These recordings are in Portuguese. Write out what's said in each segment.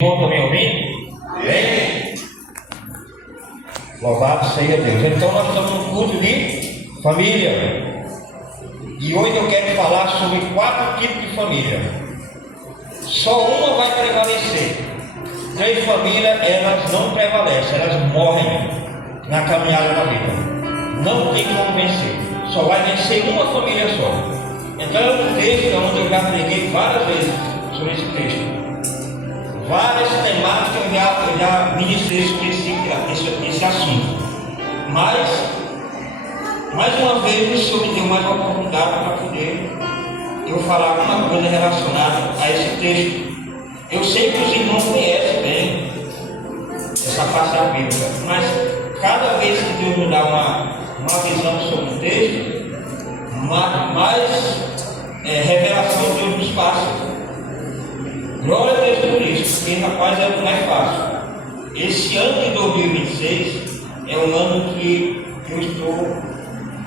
Estão me ouvindo? Bem? Louvado seja Deus. Então nós estamos no culto de família. E hoje eu quero falar sobre 4 tipos de família. Só uma vai prevalecer. 3 famílias, elas não prevalecem, elas morrem na caminhada da vida. Não tem como vencer. Só vai vencer uma família só. Então é um texto onde eu já preguei várias vezes sobre esse texto. Várias temáticas eu já ministrei sobre esse assunto. Mas, mais uma vez, o Senhor me deu mais uma oportunidade para poder eu falar alguma coisa relacionada a esse texto. Eu sei que os irmãos conhecem bem essa passagem bíblica, mas cada vez que Deus me dá uma visão sobre o texto, mais revelação Deus nos passa. Glória a Deus por isso, porque rapaz é o mais fácil. Esse ano de 2026 é um ano que eu estou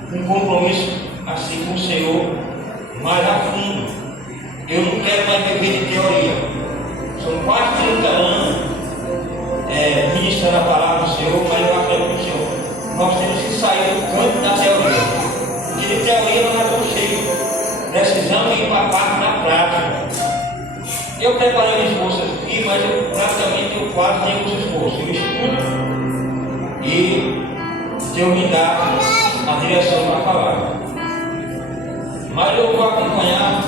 com um compromisso assim com o Senhor mais a fundo. Eu não quero mais viver de teoria. São quase 30 anos ministrando a palavra do Senhor, mas eu aprendo com o Senhor. Nós temos que sair do campo da teoria. Porque de teoria nós já estamos cheios. Precisamos ir para a parte da prática. Eu preparei um esforço aqui, mas praticamente eu quase tenho um esforço. Eu estudo e Deus me dá a direção para falar. Mas eu vou acompanhar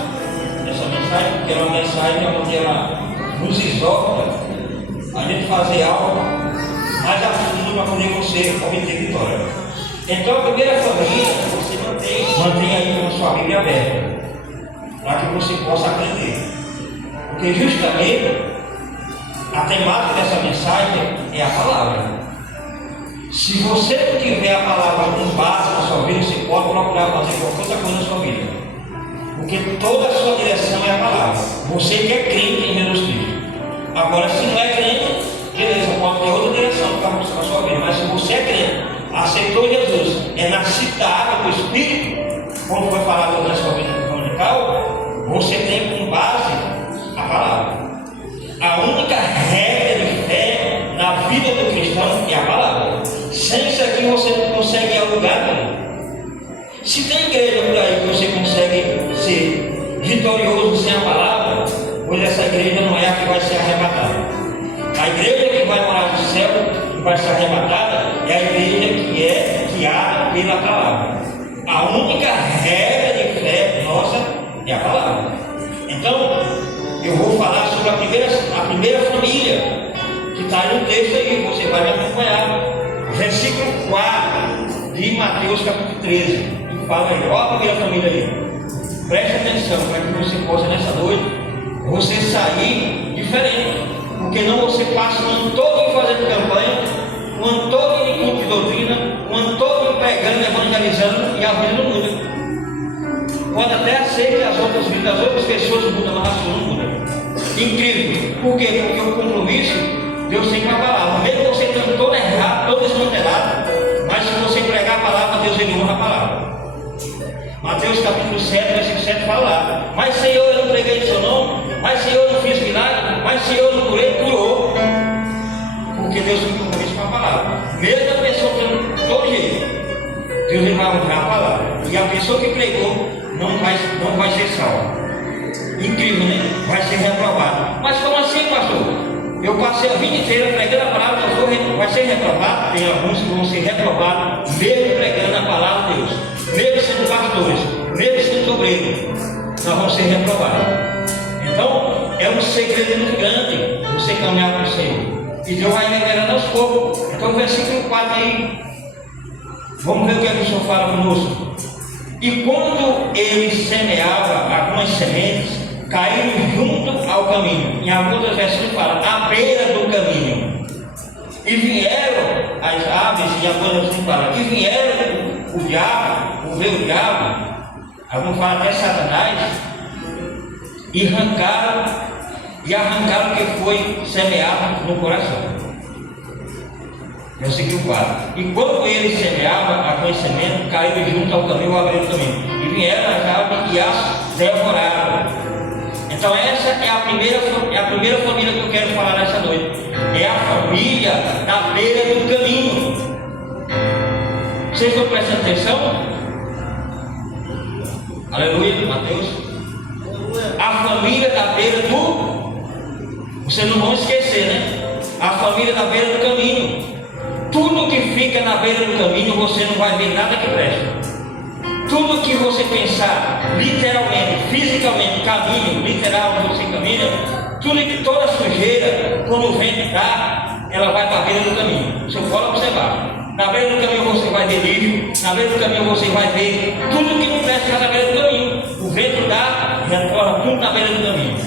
essa mensagem, porque é uma mensagem onde ela nos exorta a gente fazer algo mais a fundo para poder você obter vitória. Então, a primeira família, você mantém aí com a sua Bíblia aberta, para que você possa aprender. Porque justamente a temática dessa mensagem é a palavra. Se você não tiver a palavra com base na sua vida, você pode procurar fazer qualquer outra coisa na sua vida. Porque toda a sua direção é a palavra. Você que é crente em Jesus Cristo. Agora, se não é crente, beleza, pode ter outra direção para buscar a sua vida. Mas se você é crente, aceitou Jesus, é nascido da água do Espírito, como foi falado na sua vida dominical, você tem como base a palavra. A única regra de fé na vida do cristão é a palavra. Sem isso aqui você não consegue ir a lugar nenhum. Se tem igreja por aí que você consegue ser vitorioso sem a palavra, pois essa igreja não é a que vai ser arrebatada. A igreja que vai morar no céu, que vai ser arrebatada, é a igreja que é guiada pela palavra. A única regra de fé nossa é a palavra. Então, eu vou falar sobre a primeira família, que está no texto aí, você vai me acompanhar. Versículo 4 de Mateus capítulo 13. Que fala aí, olha a primeira família aí. Preste atenção para que você possa nessa noite, você sair diferente. Porque não você passa o ano todo fazendo campanha, o ano todo em culto de doutrina, o ano todo pregando, evangelizando e a vida não muda. Pode até ser que as outras vidas, as outras pessoas mudam, mas a sua não muda. Incrível. Por quê? Porque o compromisso, Deus tem com a palavra. Mesmo você estando todo errado, todo desmantelado, mas se você pregar a palavra, Deus ele honra a palavra. Mateus capítulo 7, versículo 7 fala lá. Mas Senhor, eu não preguei em seu nome. Mas Senhor, eu não fiz milagre. Mas Senhor, eu não curei, curou. Porque Deus tem compromisso com a palavra. Mesmo a pessoa tendo de todo jeito, Deus ele vai honrar a palavra. E a pessoa que pregou não vai ser salva. Incrível, né? Vai ser reprovado. Mas como assim, pastor? Eu passei a vida inteira pregando a palavra, vai ser reprovado. Tem alguns que vão ser reprovados, mesmo pregando a palavra de Deus, mesmo sendo pastores, mesmo sendo obreiros, nós vamos ser reprovados. Então, é um segredo muito grande você caminhar com o Senhor. E Deus vai revelando aos poucos. Então, o versículo 4 aí, vamos ver o que o Senhor fala conosco. E quando ele semeava algumas sementes, caíram junto ao caminho. Em algumas versões fala, à beira do caminho. E vieram as aves, em algumas versões fala, e vieram o diabo, alguns falam até Satanás, e arrancaram o que foi semeado no coração. Versículo 4. E quando ele semeava a conhecimento, caíram junto ao caminho, ao beira do caminho. E vieram as aves e as devoraram. Então essa é a primeira família que eu quero falar nessa noite. É a família da beira do caminho. Vocês estão prestando atenção? Aleluia, Mateus. A família da beira do... Vocês não vão esquecer, né? A família da beira do caminho. Tudo que fica na beira do caminho, você não vai ver nada que presta. Tudo que você pensar, literalmente, fisicamente, caminho, literal, você caminha, toda sujeira, quando o vento dá, ela vai para a beira do caminho. Você pode observar. Na beira do caminho você vai ver lixo, na beira do caminho você vai ver tudo que não presta na beira do caminho. O vento dá, retorna tudo na beira do caminho.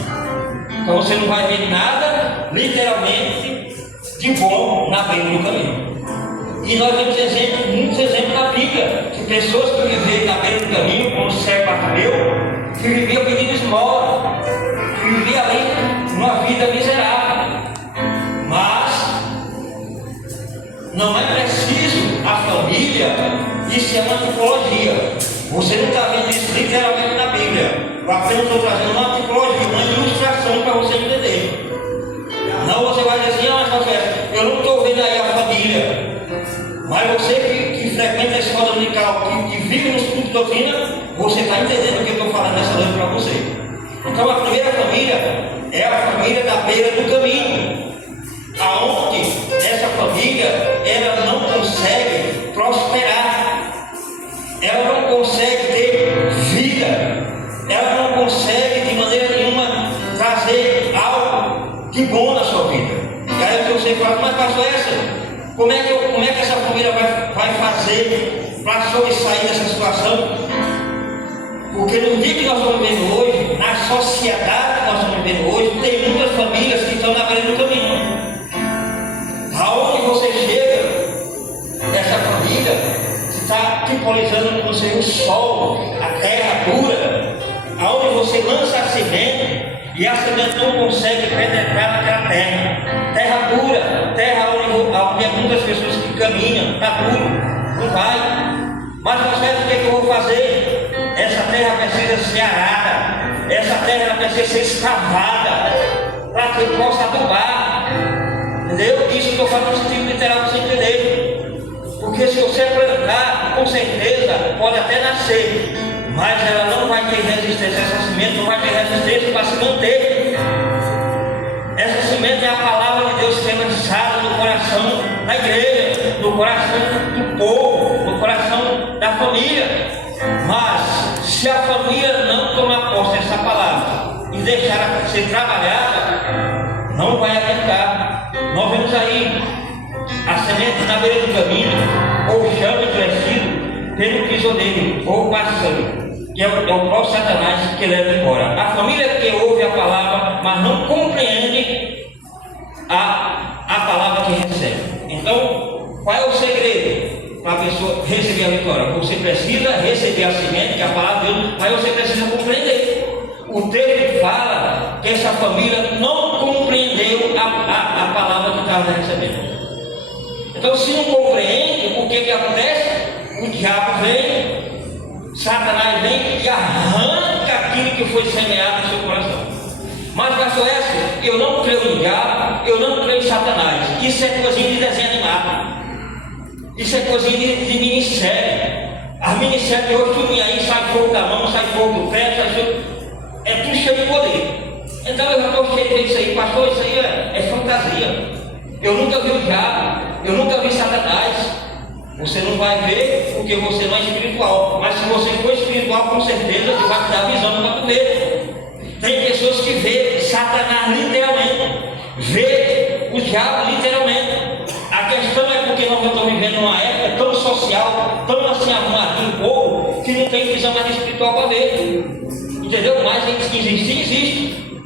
Então você não vai ver nada, literalmente, de bom na beira do caminho. E nós temos muitos exemplos na Bíblia, de pessoas que viveram na beira do caminho, como o servo Bartimeu, que viviam pedindo esmola, que viviam ali uma vida miserável. Mas não é preciso a família, isso é uma tipologia. Você não está vendo isso literalmente na Bíblia. Eu apenas estou trazendo uma tipologia, uma ilustração para você entender. Não você vai dizer assim, eu não estou vendo aí a família. Mas você que frequenta a escola dominical, que vive nos cultos de doutrina, você está entendendo o que eu estou falando nessa noite para você. Então a primeira família é a família da beira do caminho, aonde essa família ela não consegue prosperar, ela não consegue ter vida, ela não consegue de maneira nenhuma trazer algo de bom na sua vida. E aí você fala, mas pastor, como é que essa família vai fazer para sobressair dessa situação? Porque no dia que nós estamos vivendo hoje, na sociedade que nós estamos vivendo hoje, tem muitas famílias que estão na beira do caminho. Aonde você chega, essa família está tipolizando com o solo, a terra dura, aonde você lança a semente e a semente não consegue penetrar naquela terra. Terra dura, terra onde muitas pessoas que caminham, está duro, não vai. Mas você sabe o que eu vou fazer? Essa terra precisa ser arada, essa terra precisa ser escavada, para que eu possa adubar. Entendeu? Isso eu estou falando no sentido literal para você entender. Porque se você plantar, com certeza pode até nascer, mas ela não vai ter resistência, essa semente não vai ter resistência para se manter. Essa semente é a palavra de Deus que é lançada no coração da igreja, no coração do povo, no coração da família. Mas se a família não tomar posse dessa palavra e deixar ela ser trabalhada, não vai adiantar. Nós vemos aí a semente na beira do caminho, ou chão endurecido pelo prisioneiro, ou passando, que é o próprio Satanás que leva embora. A família que ouve a palavra, mas não compreende a palavra que recebe. Então, qual é o segredo para a pessoa receber a vitória? Você precisa receber a semente, que é a palavra de Deus, mas você precisa compreender. O texto fala que essa família não compreendeu a palavra que estava recebendo. Então, se não compreende, o que acontece? O diabo vem, Satanás vem e arranca aquilo que foi semeado no seu coração. Mas, pastor Écio, eu não creio em diabo, eu não creio em Satanás. Isso é coisinha de desenho animado. Isso é coisinha de ministério. As ministérios de hoje, tudo aí, sai fogo da mão, sai fogo do pé, sai fogo. É tudo cheio de poder. Então eu já estou cheio de ver isso aí, pastor, isso aí é fantasia. Eu nunca vi o diabo, eu nunca vi Satanás. Você não vai ver porque você não é espiritual. Mas se você for espiritual, com certeza Deus vai te dar visão para tu ver. Tem pessoas que vê Satanás literalmente, vê o diabo literalmente. A questão é porque nós estamos vivendo uma época tão social, tão assim arrumadinho um pouco, que não tem visão mais espiritual para ver. Entendeu? Mas que existe.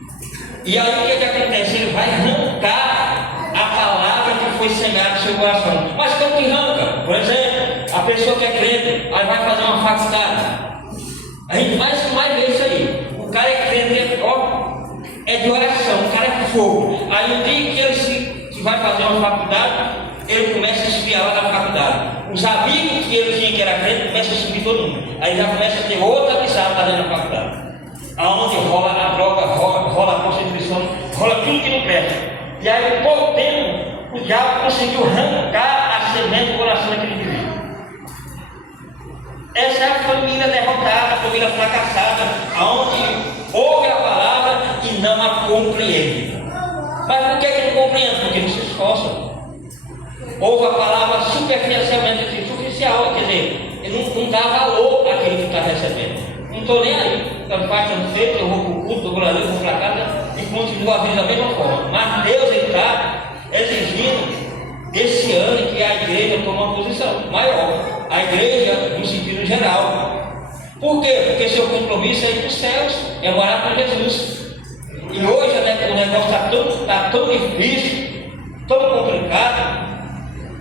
E aí o que acontece? Ele vai arrancar a palavra que foi semeada no seu coração. Mas como que arranca? Por exemplo, a pessoa que é crente, aí vai fazer uma faculdade. A gente mais vê isso aí. O cara é crente, é de oração, o cara é fogo. Aí o dia que ele vai fazer uma faculdade, ele começa a esfriar lá na faculdade. Os amigos que ele tinha que era crente começam a subir todo mundo. Aí já começa a ter outra amizade lá dentro da faculdade. Aonde rola a droga, rola rola a prostituição, rola tudo que não presta. E aí, em pouco tempo, o diabo conseguiu arrancar a semente do coração daquele indivíduo. Essa é a família derrotada, a família fracassada, onde ouve a palavra e não a compreende. Mas por que não compreende? Porque não se esforça. Ouve a palavra superficialmente, assim, superficial, quer dizer, ele não dá valor àquele que está recebendo. Não estou nem aí, tanto faz, tanto feito, eu vou para o culto, eu vou lá, eu vou para casa e continuo a vida da mesma forma. Mas Deus está exigindo esse ano que a igreja tome uma posição maior. A igreja no sentido geral. Por quê? Porque seu compromisso é ir para os céus, é morar com Jesus. E hoje o negócio está tão difícil, tão complicado,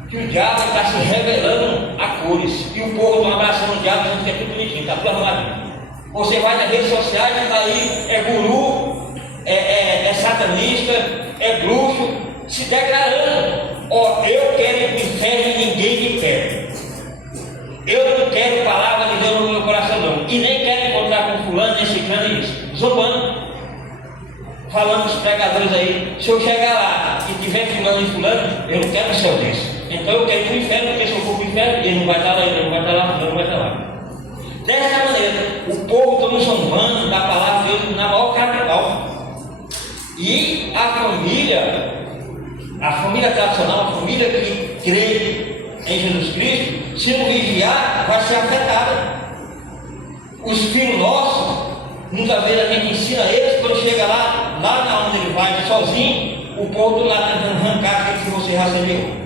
que o diabo está se revelando a cores. E o povo está abraçando o diabo, dizendo que é tudo bonitinho, está tudo arrumadinho. Você vai nas redes sociais e está aí, é guru, é satanista, é bruxo, se declarando: ó, eu quero ir para o inferno e ninguém me quer. Eu não quero palavra de Deus no meu coração, não. E nem quero encontrar com fulano, nem ciclano e isso. Zombando. Falando dos pregadores aí, se eu chegar lá e tiver fulano e fulano, eu não quero o céu desse. Então eu quero ir para o inferno, porque se eu for para o inferno, ele não vai estar lá, ele não vai estar lá, fulano não vai estar lá. Dessa maneira, o povo está nos zombando da palavra de Deus na maior capital. E a família tradicional, a família que crê em Jesus Cristo, se não vigiar, vai ser afetada. Os filhos nossos, muitas vezes a gente ensina eles, quando chega lá na onde ele vai sozinho, o povo do lado tentando arrancar aquilo que você já semeou.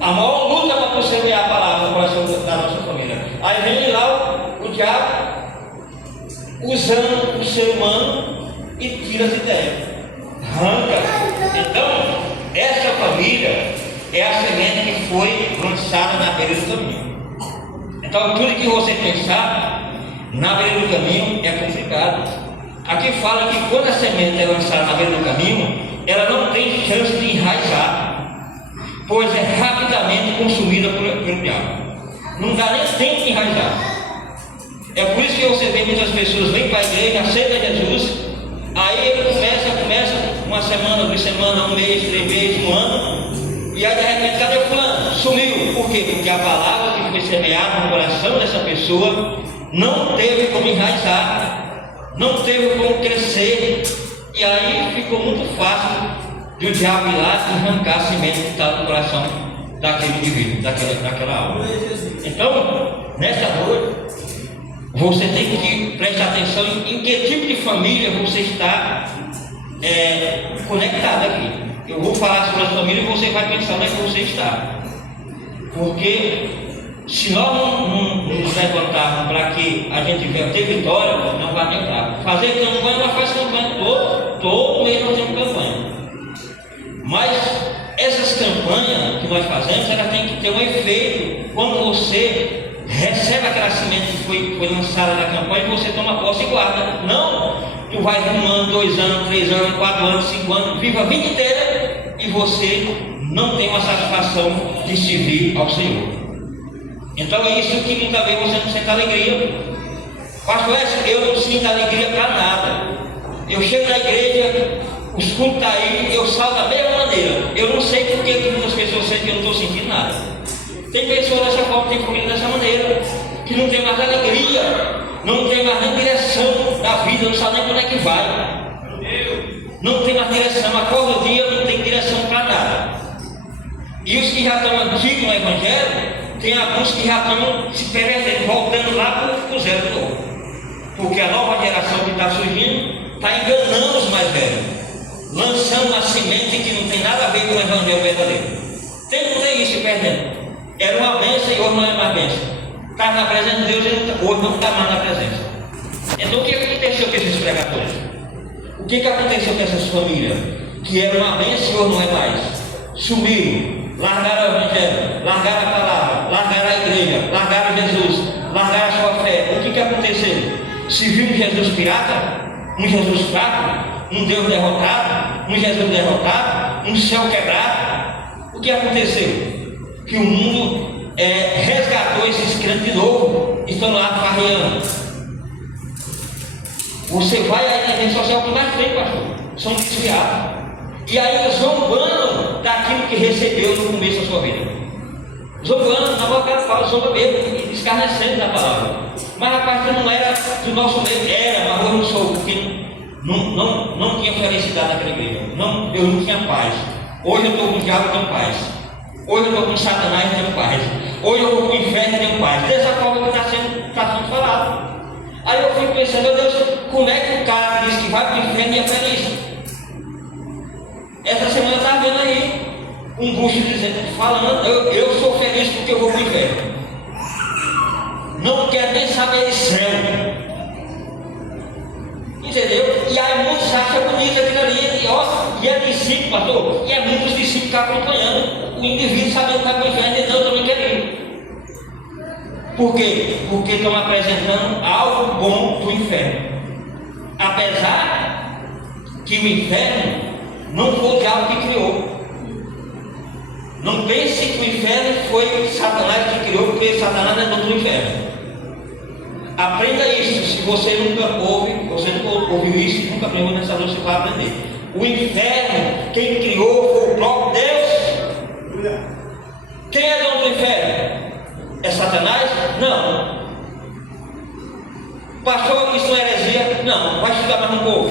A maior luta para você semear a palavra no coração da nossa família. Aí vem lá o diabo usando o ser humano e tira as ideias. Arranca. Então, essa família é a semente que foi lançada na beira do caminho. Então, tudo que você pensar na beira do caminho é complicado. Aqui fala que quando a semente é lançada na beira do caminho, ela não tem chance de enraizar, pois é rapidamente consumida pelo diabo. Não dá nem tempo de enraizar. É por isso que você vê muitas pessoas vêm para a igreja, aceitam Jesus, aí ele começa uma semana, 2 semanas, 1 mês, 3 meses, 1 ano, e aí de repente, cadê o fulano? Sumiu. Por quê? Porque a palavra que foi semeada no coração dessa pessoa não teve como enraizar, não teve como crescer, e aí ficou muito fácil de o diabo ir lá e arrancar a semente que está no coração daquele indivíduo, daquela alma. Então, nessa noite, você tem que prestar atenção em que tipo de família você está conectado aqui. Eu vou falar sobre a família e você vai pensar onde é que você está. Porque se nós não nos levantarmos para que a gente venha ter vitória, não vai adiantar. Fazer campanha, nós fazemos campanha todo mês nós temos campanha. Mas essas campanhas que nós fazemos, elas têm que ter um efeito quando você recebe aquela semente que foi lançada na campanha e você toma posse e guarda. Não, tu vai 1 ano, 2 anos, 3 anos, 4 anos, 5 anos, viva a vida inteira e você não tem uma satisfação de servir ao Senhor. Então é isso que muitas vezes você não sente alegria. Pastor, eu não sinto alegria para nada. Eu chego na igreja, os cultos estão aí, eu salto da mesma maneira. Eu não sei por que muitas pessoas sentem que eu não estou sentindo nada. Tem pessoas dessa forma, tem família dessa maneira, que não tem mais alegria, não tem mais nem direção da vida, não sabe nem para onde é que vai. Não tem mais direção, acorda o dia, não tem direção para nada. E os que já estão antigos no Evangelho, tem alguns que já estão se perdendo, voltando lá para o zero de novo. Porque a nova geração que está surgindo está enganando os mais velhos, lançando uma semente que não tem nada a ver com o Evangelho verdadeiro. Tem que ter isso se perdendo. Era uma bênção e hoje não é mais bênção. Estava na presença de Deus e hoje não está mais na presença. Então o que aconteceu com esses pregadores? O que aconteceu com essas famílias? Que era uma bênção e hoje não é mais. Sumiram, largaram o Evangelho, largaram a palavra, largaram a igreja, largaram Jesus, largaram a sua fé. O que aconteceu? Se viu um Jesus pirata, um Jesus fraco, um Deus derrotado, um Jesus derrotado, um céu quebrado. O que aconteceu? Que o mundo resgatou esses crentes de novo e estão lá farreando. Você vai aí na rede social, o que mais tem, pastor? São desviados. E aí zombando daquilo que recebeu no começo da sua vida. Zombando, na boca fala, zomba mesmo, escarnecendo da palavra. Mas a parte não era do nosso meio, era, mas eu não sou, porque não tinha felicidade naquela igreja. Eu não tinha paz. Hoje eu estou com o diabo, tenho paz. Hoje eu estou com Satanás, tenho paz. Hoje eu vou com o inferno, tenho paz. Dessa forma que está sendo falado. Aí eu fico pensando, meu Deus, como é que o cara diz que vai para o inferno e é feliz? Essa semana eu estava vendo aí um bucho dizendo, falando, eu sou feliz porque eu vou para o inferno. Não quero nem saber de céu. Entendeu? E aí muitos acham bonito aquilo ali, e é discípulo, pastor, e é muitos discípulos que estão acompanhando. O indivíduo sabendo que vai para o inferno, e não, eu também quero ir. Por quê? Porque estão apresentando algo bom do inferno. Apesar que o inferno não foi o diabo que criou. Não pense que o inferno foi Satanás que criou, porque Satanás é dono do inferno. Aprenda isso. Se você nunca ouviu isso, nunca aprendeu nessa noite, você vai aprender. O inferno, quem criou foi o próprio Deus. Quem é dono do inferno? É Satanás? Não. Pastor, isso não é heresia? Não. Vai estudar mais um pouco.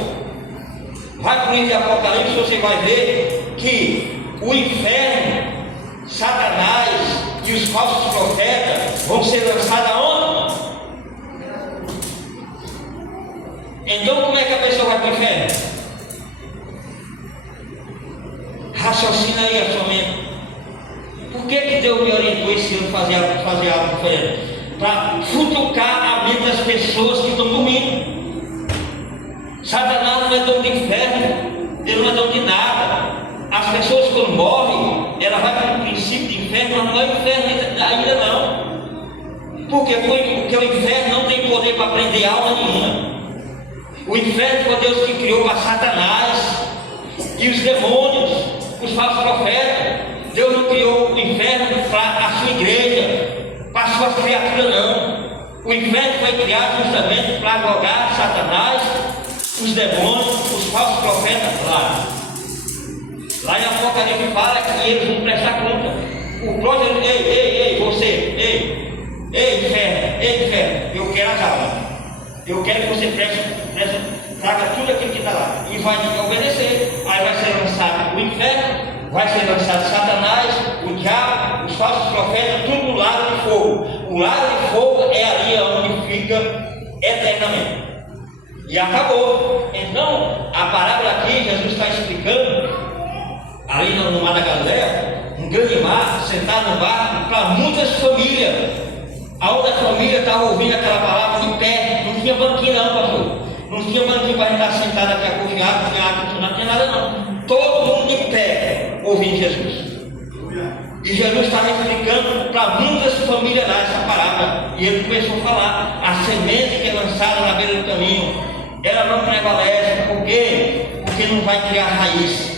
Vai para o livro de Apocalipse, você vai ver que o inferno, Satanás e os falsos profetas vão ser lançados aonde? Então como é que a pessoa vai para o inferno? Raciocina aí a sua mente. Por que Deus me orientou esse ano a fazer algo diferente? Para futucar a mente das pessoas que estão dormindo. Satanás não é dono de inferno, ele não é dono de nada. As pessoas quando morrem, ela vai para o princípio de inferno, mas não é inferno ainda não. Por quê? Porque o inferno não tem poder para prender alma nenhuma. O inferno foi Deus que criou para Satanás e os demônios, os falsos profetas. Deus não criou o inferno para a sua igreja, para as suas criaturas não. O inferno foi criado justamente para jogar Satanás, os demônios, os falsos profetas lá. Lá em Apocalipse fala que eles vão prestar conta. O próprio, inferno, eu quero as almas. Eu quero que você traga tudo aquilo que está lá. E vai obedecer. Aí vai ser lançado o inferno, vai ser lançado Satanás, o diabo, os falsos profetas, tudo no lago de fogo. O lago de fogo é ali onde fica eternamente. E acabou. Então, a parábola aqui, Jesus está explicando, ali no mar da Galileia, um grande mar, sentado no barco, para muitas famílias. A outra família estava ouvindo aquela palavra de pé, não tinha banquinho não, pastor. Não tinha banquinho para a gente estar sentado aqui aconchegado, não tinha ar-condicionado, não tinha nada não. Todo mundo de pé, ouvindo Jesus. E Jesus estava explicando para muitas famílias lá essa parábola. E ele começou a falar, a semente que é lançada na beira do caminho, ela não prevalece. Por quê? Porque não vai criar raiz.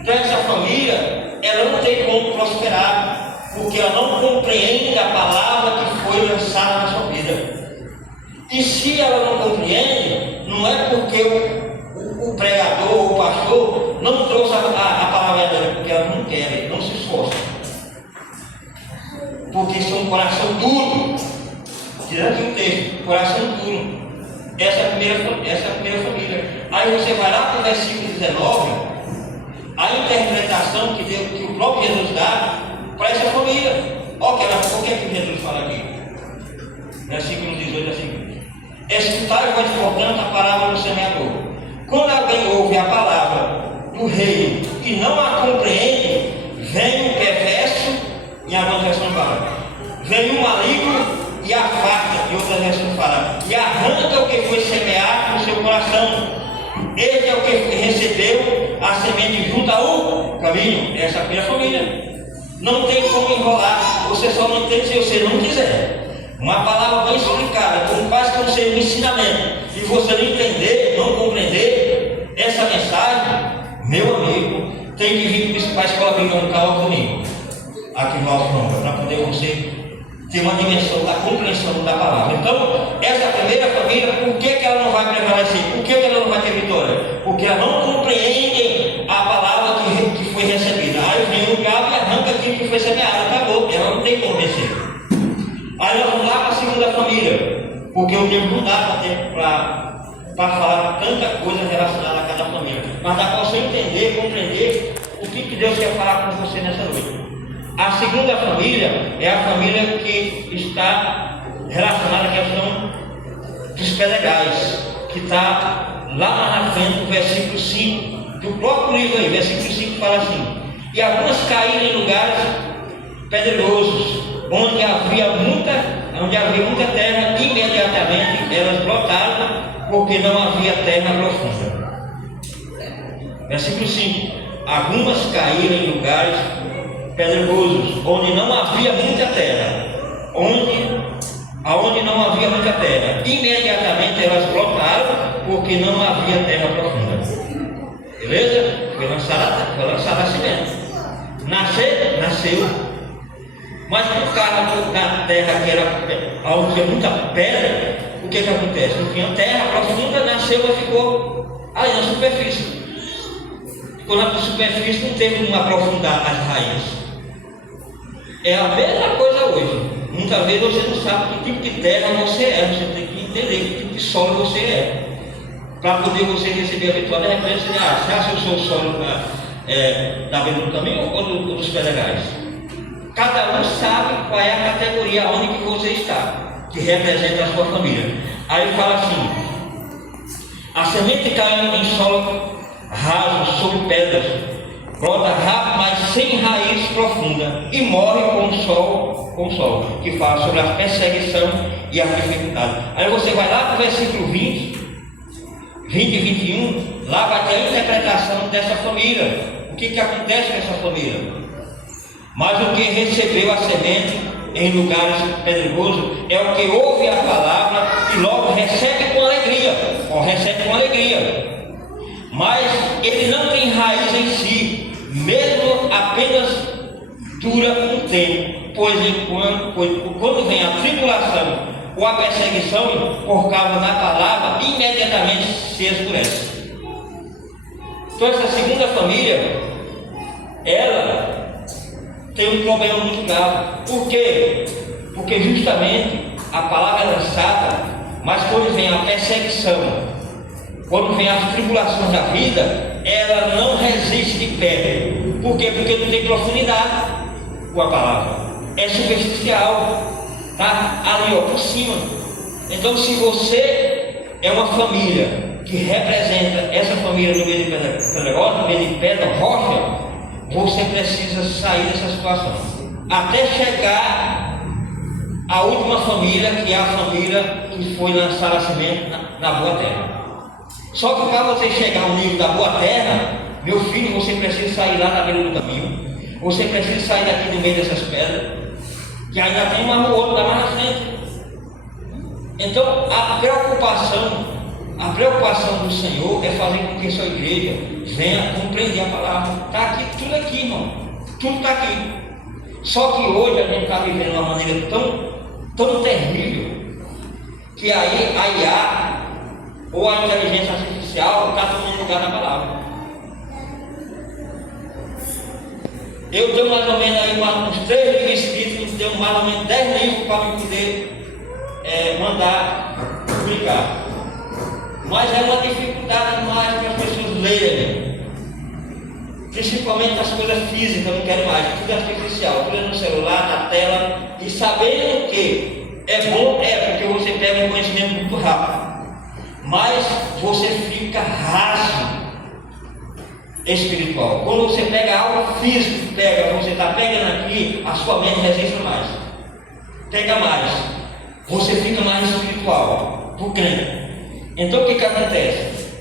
Então essa família, ela não tem como prosperar, porque ela não compreende a palavra que foi lançada na sua vida. E se ela não compreende, não é porque o pregador, o pastor, não trouxe a palavra dela, porque ela não quer, não se esforça. Porque isso é um coração duro. Tirando aqui o texto, coração duro. Essa é a primeira família. Aí você vai lá para o versículo 19, a interpretação que o próprio Jesus dá para essa família. Olha o que Jesus fala aqui. Versículo 18 assim. Escutai, pois, portanto, a palavra do semeador. Quando alguém ouve a palavra do reino e não a compreende, vem o perverso, em algumas versões fala, vem o maligno e afasta, em outras versões fala, e arranca o que foi semeado no seu coração. Este é o que recebeu a semente junto ao caminho. Essa é a primeira família. Não tem como enrolar, você só não entende se você não quiser. Uma palavra bem explicada, como quase como ser um ensinamento, e você não entender, não compreender essa mensagem, meu amigo, tem que vir para a escola bíblica no canal comigo, aqui no Alto Nova, para poder você tem uma dimensão da compreensão da palavra. Então, essa primeira família, por que ela não vai prevalecer? Por que ela não vai ter vitória? Porque ela não compreende a palavra que foi recebida. Aí vem o diabo e arranca aquilo que foi semeado, acabou, ela não tem como vencer. Aí nós vamos lá para a segunda família, porque o tempo não dá para falar tanta coisa relacionada a cada família, mas dá para você entender, compreender o que Deus quer falar com você nessa noite. A segunda família é a família que está relacionada à questão dos pedregais, que está lá na frente do versículo 5 do próprio livro aí. Versículo 5 fala assim: e algumas caíram em lugares pedregosos, onde havia muita terra, imediatamente elas brotaram, porque não havia terra profunda. Versículo 5: algumas caíram em lugares pedregosos, onde não havia muita terra, aonde não havia muita terra, imediatamente elas brotaram, porque não havia terra profunda. Beleza? Foi lançada a semente. Nasceu. Mas por causa da terra que era onde tinha muita pedra, o que acontece? Não tinha terra profunda, nasceu e ficou aí na superfície. Ficou na superfície, não teve como aprofundar as raízes. É a mesma coisa hoje. Muitas vezes você não sabe que tipo de terra você é, você tem que entender que tipo de solo você é. Para poder você receber a vitória, de repente você acha que eu sou o solo da beira do caminho ou dos pedregais. Cada um sabe qual é a categoria onde que você está, que representa a sua família. Aí fala assim: a semente cai em solo raso, sobre pedras, brota rápido, mas sem raiz profunda, e morre com o sol, que fala sobre a perseguição e a dificuldade. Aí você vai lá para o versículo 20 e 21, lá vai ter a interpretação dessa família. O que acontece com essa família? Mas o que recebeu a semente em lugares pedregosos é o que ouve a palavra e logo recebe com alegria. Mas ele não tem raiz em si, mesmo apenas dura um tempo, pois quando vem a tribulação ou a perseguição por causa da palavra, imediatamente se escurece. Então essa segunda família, ela tem um problema muito grave. Por quê? Porque justamente a palavra é lançada, mas quando vem a perseguição, quando vem as tribulações da vida, ela não resiste de pé. Por quê? Porque não tem profundidade com a palavra. É superficial, tá? Ali, ó, por cima. Então, se você é uma família que representa essa família no meio de pedregosa, no meio de pedra, rocha, você precisa sair dessa situação, até chegar à última família, que é a família que foi lançar a semente na boa terra. Só que para você chegar ao nível da boa terra, meu filho, você precisa sair lá na beira do caminho, você precisa sair daqui do meio dessas pedras, que ainda tem uma ou outra lá mais na frente. Então a preocupação do Senhor é fazer com que a sua igreja venha compreender a palavra. Está aqui, tudo aqui, irmão. Tudo está aqui. Só que hoje a gente está vivendo de uma maneira tão terrível, que aí a IA ou a inteligência artificial está tomando lugar na palavra. Eu tenho mais ou menos aí uns 3 livros escritos, tenho mais ou menos 10 livros para me poder mandar publicar. Mas é uma dificuldade mais para as pessoas lerem, principalmente as coisas físicas, eu não quero mais, tudo artificial, tudo no celular, na tela, e sabendo que é bom, porque você pega um conhecimento muito rápido, mas você fica raso espiritual. Quando você pega algo físico, você está pegando aqui, a sua mente resiste mais, pega mais, você fica mais espiritual, do crente. Então o que acontece?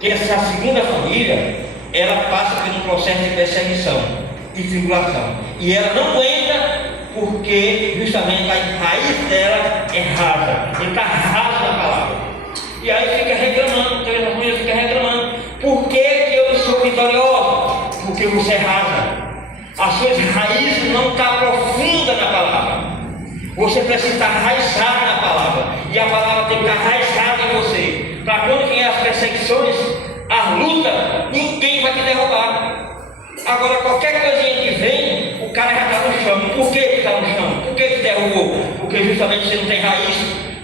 Que essa segunda família, ela passa por um processo de perseguição e tribulação, e ela não aguenta, porque justamente a raiz dela é rasa, ele está raso na palavra, e aí fica reclamando, então essa família fica reclamando: por que eu não sou vitoriosa? Porque você é rasa, as suas raízes não estão profundas na palavra. Você precisa estar enraizado na palavra. E a palavra tem que estar enraizada em você. Para quando vier as perseguições, a luta, ninguém vai te derrubar. Agora, qualquer coisinha que vem, o cara já está no chão. Por que está no chão? Por que derrubou? Porque justamente você não tem raiz.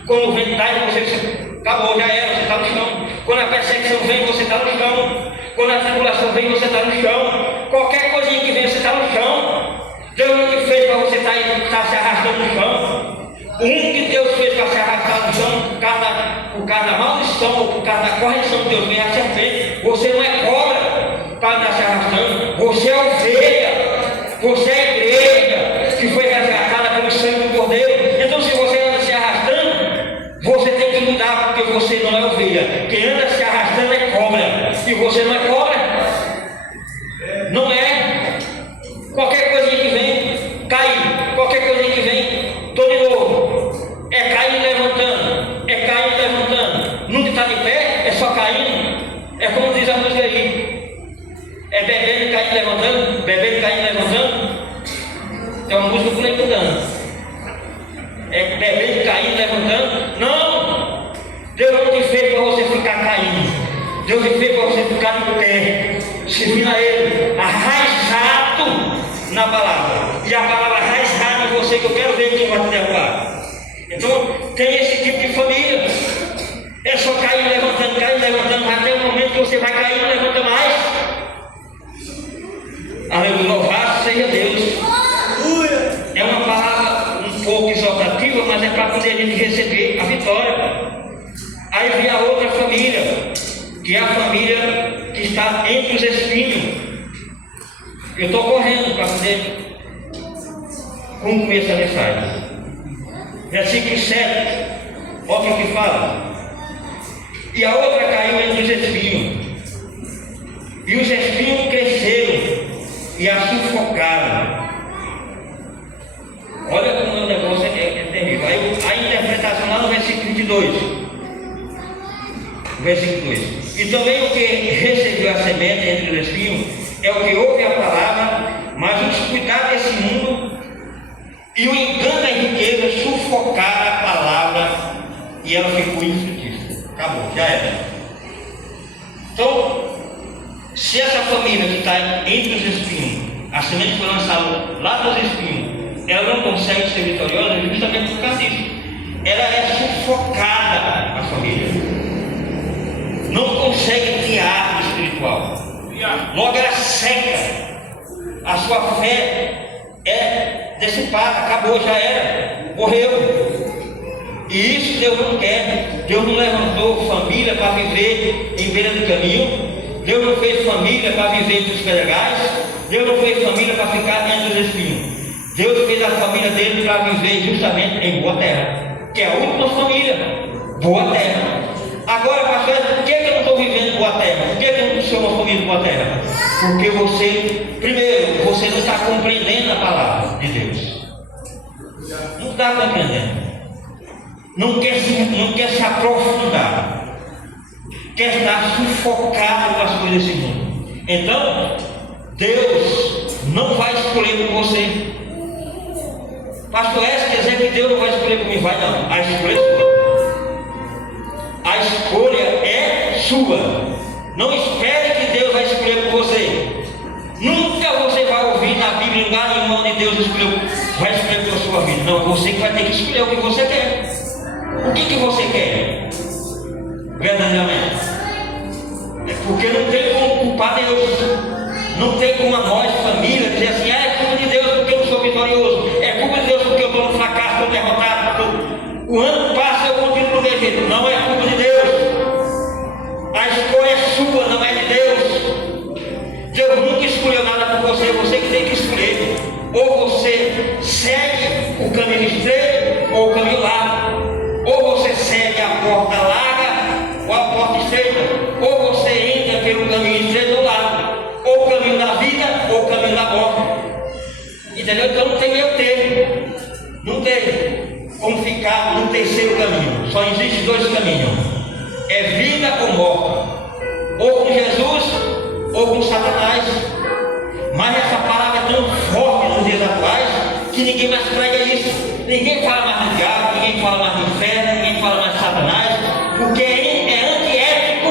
Quando o vento dá em você acabou, já era, você está no chão. Quando a perseguição vem, você está no chão. Quando a tribulação vem, você está no chão. Qualquer coisinha que vem, você está no chão. Deus não te fez para você estar se arrastando no chão. O único que Deus fez para se arrastar no chão, por causa da maldição ou por causa da correção de Deus, vem a serpente. Você não é cobra para andar se arrastando. Você é ovelha. Você é a igreja que foi resgatada pelo sangue do Cordeiro. Então, se você anda se arrastando, você tem que mudar, porque você não é ovelha. Quem anda se arrastando é cobra. E você não é cobra. Não é. Qualquer coisinha que vem, cai. Qualquer coisinha que vem, estou de novo. É caindo levantando. É caindo levantando. Nunca está de pé, é só caindo. É como diz a música aí. É bebendo, caindo, levantando. Bebendo, caindo, levantando. É uma música por aí mudando. É bebendo, caindo, levantando. Não! Deus não te fez para você ficar caindo. Deus te fez para você ficar de pé. Servindo a Ele. Arraizado na palavra. E a palavra arraizada em você, que eu quero ver quem vai te derrubar. Então, tem esse tipo de família. É só cair levantando, mas até o momento que você vai cair, não levanta mais. Aleluia, louvado seja Deus. É uma palavra um pouco exaltativa, mas é para poder a gente receber a vitória. Aí vem a outra família, que é a família que está entre os espinhos. Eu estou correndo para poder concluir essa mensagem. Versículo 7, olha o que fala. E a outra caiu entre os espinhos. E os espinhos cresceram e a sufocaram. Olha como o negócio é terrível. Aí a interpretação lá no versículo 22. Versículo 2. E também o que recebeu a semente entre os espinhos é o que ouve a palavra, mas os cuidados desse mundo e o engano da riqueza sufocaram a palavra e ela ficou infrutífera. Acabou, já era. Então, se essa família que está entre os espinhos, a semente foi lançada lá nos espinhos, ela não consegue ser vitoriosa justamente por causa disso. Ela é sufocada, a família. Não consegue ter árvore espiritual. Logo ela seca. A sua fé é dissipada, acabou, já era, morreu. E isso Deus não quer. Deus não levantou família para viver em beira do caminho. Deus não fez família para viver entre os pedregais. Deus não fez família para ficar entre os espinhos. Deus fez a família dele para viver justamente em boa terra, que é a última família, boa terra. Agora, pastor, por que eu não estou vivendo boa terra? Por que eu não sou uma família de boa terra? Porque você, primeiro, você não está compreendendo a palavra de Deus. Não está compreendendo. Não quer se aprofundar. Quer estar sufocado com as coisas desse mundo. Então, Deus não vai escolher por você. Pastor, quer dizer que Deus não vai escolher por mim? Vai não. A escolha é sua. A escolha é sua. Não espere que Deus vai escolher por você. Nunca você vai ouvir na Bíblia em lugar nenhum onde Deus vai escolher pela sua vida. Não, você que vai ter que escolher o que você quer. O que você quer? Verdadeiramente. É porque não tem como culpar Deus. Não tem como a nós, família, dizer assim, é culpa de Deus porque eu não sou vitorioso. É culpa de Deus porque eu estou no fracasso, estou derrotado. O ano passa e eu continuo do mesmo jeito. Não é culpa de Deus. A escolha é sua, não é de Deus. Deus nunca escolheu nada por você, você que tem que escolher. Ou você segue o caminho estreito ou o caminho largo. Ou você segue a porta larga ou a porta estreita. Ou você entra pelo caminho estreito ou largo. Ou o caminho da vida ou o caminho da morte. Entendeu? Então não tem meio termo. Não tem como ficar no terceiro caminho. Só existem dois caminhos. É vida ou morte. Ou com Jesus ou com Satanás. Mas essa palavra é tão forte nos dias atuais que ninguém mais prega isso. Ninguém fala mais do diabo, ninguém fala mais do inferno, ninguém fala mais de Satanás, porque é antiético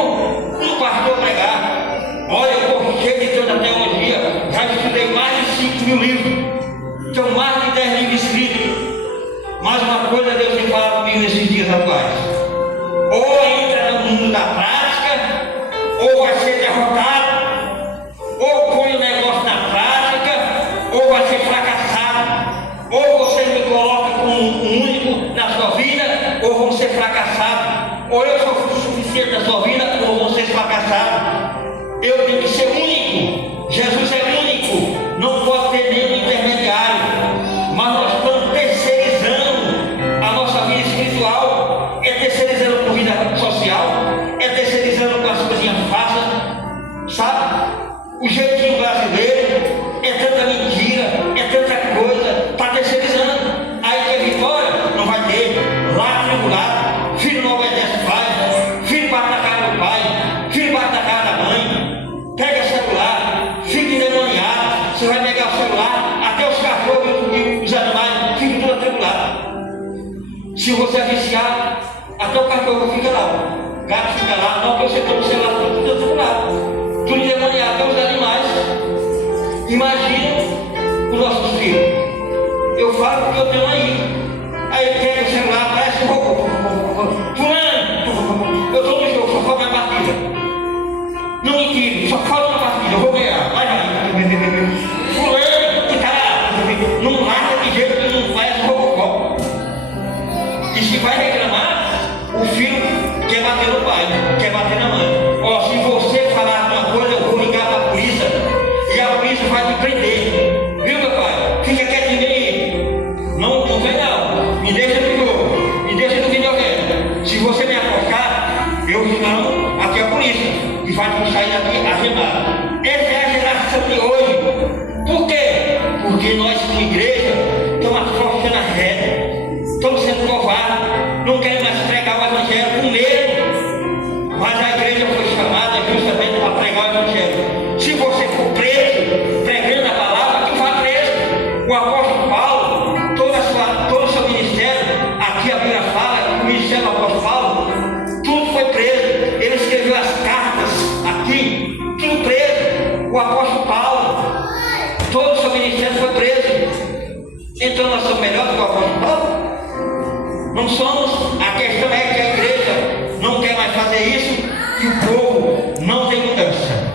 um pastor pregar. Olha, eu estou cheio de toda a teologia, já estudei mais de 5 mil livros, são mais de 10 livros escritos. Mas uma coisa Deus tem falado comigo nesses dias atuais: ou entra no mundo da prática, ou vai ser derrotado, ou põe o negócio na prática, ou vai ser fracassado, ou você me coloca como um único na sua vida, ou vão ser fracassados, ou eu sou suficiente na sua vida, ou vão ser fracassados. Eu tenho que ser único. Jesus é único, não pode ter nenhum intermediário. Mas nós estamos terceirizando a nossa vida espiritual, é terceirizando com vida social, é terceirizando com as coisinhas fáceis, sabe? O jeitinho brasileiro é tanta mentira, é tanta coisa, está terceirizando. Aí que a vitória não vai ter, lá tribulado, filho não obedece o pai, filho bate na cara do pai, filho bate na cara da mãe, pega celular, fica endemoniado, você vai pegar o celular, até os cachorros e os animais ficam tudo atribulados. Se você é viciado, até o cachorro fica lá, o gato fica lá, não que você toma o celular, tudo atribulado, tudo endemoniado, até os animais. Imagina os nossos filhos. Eu falo porque eu tenho aí pega o celular, parece roubo. Fulano, eu estou no jogo, só falo minha partida. Não me tire, só falo na partida, eu vou ganhar, vai. Fulano, que tá lá, não larga de jeito que não faz robocó. E se vai reclamar, o filho quer bater no pai, quer bater na mãe. Ó, se você falar alguma coisa, eu vou ligar para a polícia e a polícia vai me prender. Viu, meu pai? Fica quietinho aí. Não vem não. Me deixa no jogo, me deixa no videogame. Se você me apostar, eu chamo aqui a polícia e vai te sair daqui arremado. Essa é a geração de hoje. Por quê? Porque nós, como igreja, estamos afrouxando a reta, estamos sendo provados, não queremos mais pregar o evangelho com medo. Mas a igreja foi chamada justamente para pregar o evangelho. Se você for preso, pregando a palavra, tu vai preso. O apóstolo Paulo, todo o seu ministério, aqui a Bíblia fala, o ministério do apóstolo Paulo, tudo foi preso. Ele escreveu as cartas aqui, tudo preso. O apóstolo Paulo, todo o seu ministério foi preso. Então nós somos melhores do que o apóstolo Paulo? Não somos. A questão é que a igreja não quer mais fazer isso e o povo não tem mudança.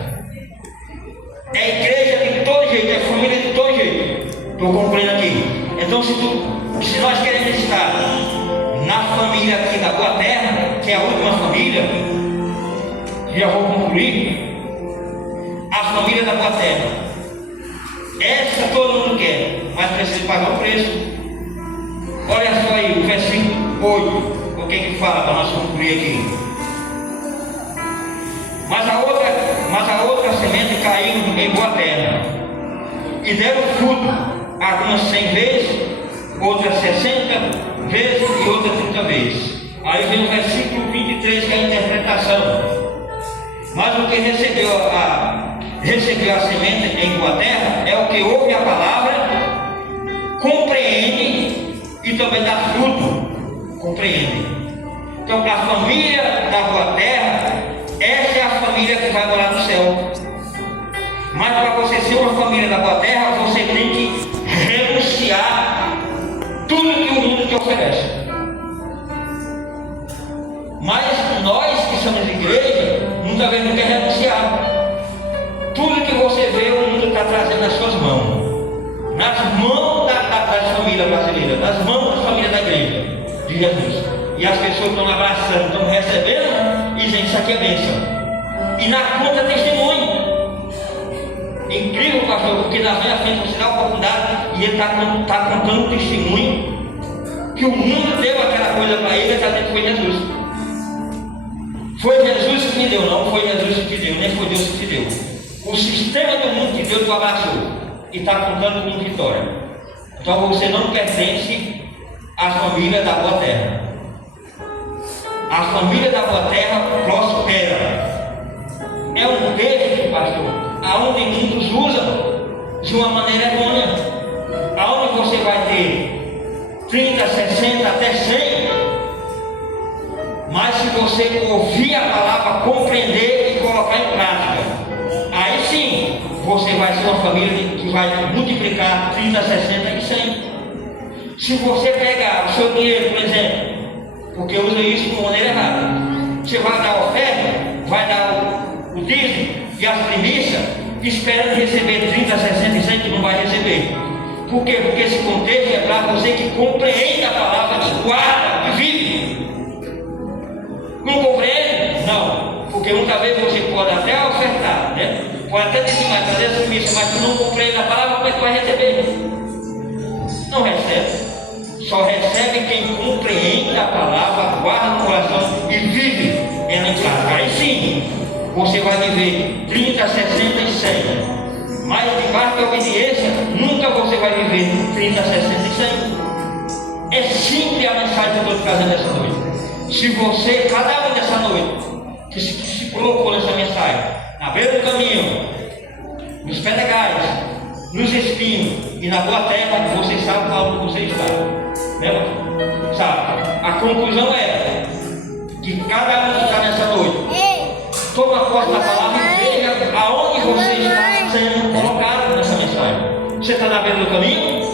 É igreja de todo jeito, é família de todo jeito. Estou concluindo aqui. Então se nós queremos estar na família aqui da Boa Terra, que é a última família, já vou concluir, a família da Boa Terra. Essa todo mundo quer, mas precisa pagar o preço. Olha só aí o versículo 8, o que fala para nós concluir aqui. Mas a outra semente caiu em boa terra e deram fruto, algumas 100 vezes, outras 60 vezes e outras 30 vezes. Aí vem o versículo 23, que é a interpretação. Mas o que recebeu a semente em boa terra é o que ouve a palavra, compreende e também dá fruto. Compreende. Então, a família da Boa Terra, essa é a família que vai morar no céu. Mas para você ser uma família da Boa Terra, você tem que renunciar tudo que o mundo te oferece. Mas nós que somos igreja, muitas vezes não quer renunciar. Tudo que você vê, o mundo está trazendo nas suas mãos. Nas mãos da família brasileira, nas mãos da família da igreja de Jesus. E as pessoas estão abraçando, estão recebendo, e gente, isso aqui é bênção. E na conta testemunho. Incrível, pastor, porque na minha frente você dá a oportunidade e ele está contando um testemunho que o mundo deu aquela coisa para ele, exatamente foi Jesus. Foi Jesus que me deu, não foi Jesus que te deu, nem foi Deus que te deu. O sistema do mundo que Deus te abraçou e está contando com vitória. Então você não pertence à família da Boa Terra. A família da Boa Terra prospera. É um texto, pastor, aonde muitos usam de uma maneira errônea. Aonde você vai 30, 60, até 100. Mas se você ouvir a palavra, compreender e colocar em prática, aí sim você vai ser uma família que vai multiplicar 30, 60 e 100. Se você pegar o seu dinheiro, por exemplo, porque usa isso de maneira errada, você vai dar a oferta, vai dar o dízimo e as primícias, esperando receber 30, 60 e 100, que não vai receber. Por quê? Porque esse contexto é para você que compreende a palavra, que guarda, que vive. Não compreende? Não. Porque muitas vezes você pode até ofertar, né? Pode até dizimar, trazer essa primícia, mas se não compreende a palavra, como é que vai receber? Não recebe. Só recebe quem compreende a palavra, guarda no coração e vive ela em prática. Aí sim, você vai viver 30, 60 e 100. Mas debaixo da obediência, nunca você vai viver 30, 60 e 100. É simples a mensagem que eu estou te trazendo essa noite. Se você, cada um dessa noite, que se colocou nessa mensagem, na beira do caminho, nos pedregais, nos espinhos e na boa terra, você sabe para onde você está. Né? Sabe? A conclusão é que cada um que está nessa noite toma posse da palavra e veja aonde você está sendo colocado nessa mensagem. Você está na beira do caminho?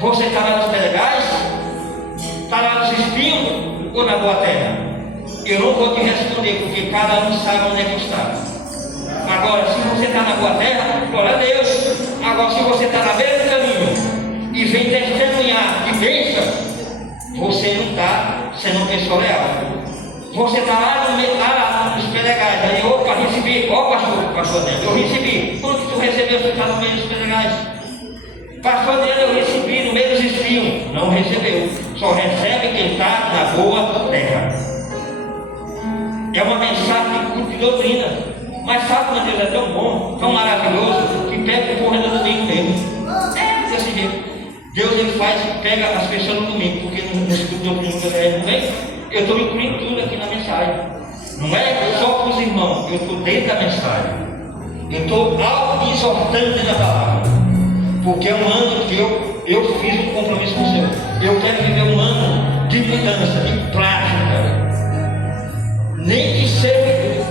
Você está lá nos pedregais? Está lá nos espinhos ou na boa terra? Eu não vou te responder, porque cada um sabe onde é que está. Agora, se você está na boa terra, glória a Deus. Agora, se você está na beira do caminho e vem testemunhar de bênção, você não está sendo uma pessoa leal. Você está lá nos pedregais, aí, opa, recebi, ó pastor Délio, eu recebi. Quando que tu recebeu, você está no meio dos pedregais? Pastor Délio, eu recebi no meio dos espinhos. Não recebeu, só recebe quem está na boa terra. É uma mensagem de doutrina, mas sabe que Deus é tão bom, tão maravilhoso, que pega o corredor do domingo mesmo. É desse jeito. Deus ele pega as pessoas no domingo, porque nesse grupo de doutrina que eu não vem, eu estou incluindo tudo aqui na mensagem. Não é só para os irmãos, eu estou dentro da mensagem. Eu estou exortando dentro da palavra. Porque é um ano que eu fiz um compromisso com o Senhor. Eu quero viver um ano de mudança, de prática. Nem que seja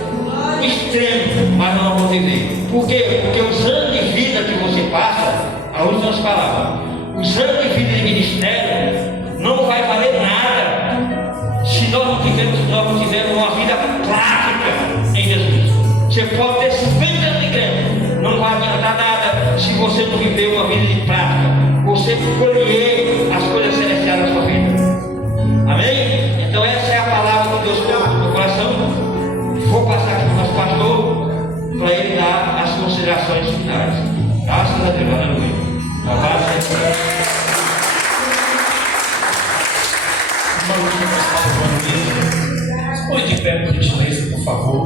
extremo, mas não vou viver. Por quê? Porque os anos de vida que você passa, as últimas palavras, os anos de vida de ministério não vai valer nada se nós não tivermos uma vida prática em Jesus. Você pode ter 50 anos de igreja, não vai adiantar nada se você não viver uma vida de prática. Você colher as coisas celestiais na sua vida. Amém? Então essa é a palavra que Deus colocou no meu coração. Vou passar aqui para o nosso pastor para ele dar as considerações finais. Graças a Deus, aleluia. Põe de pé, por gentileza, por favor.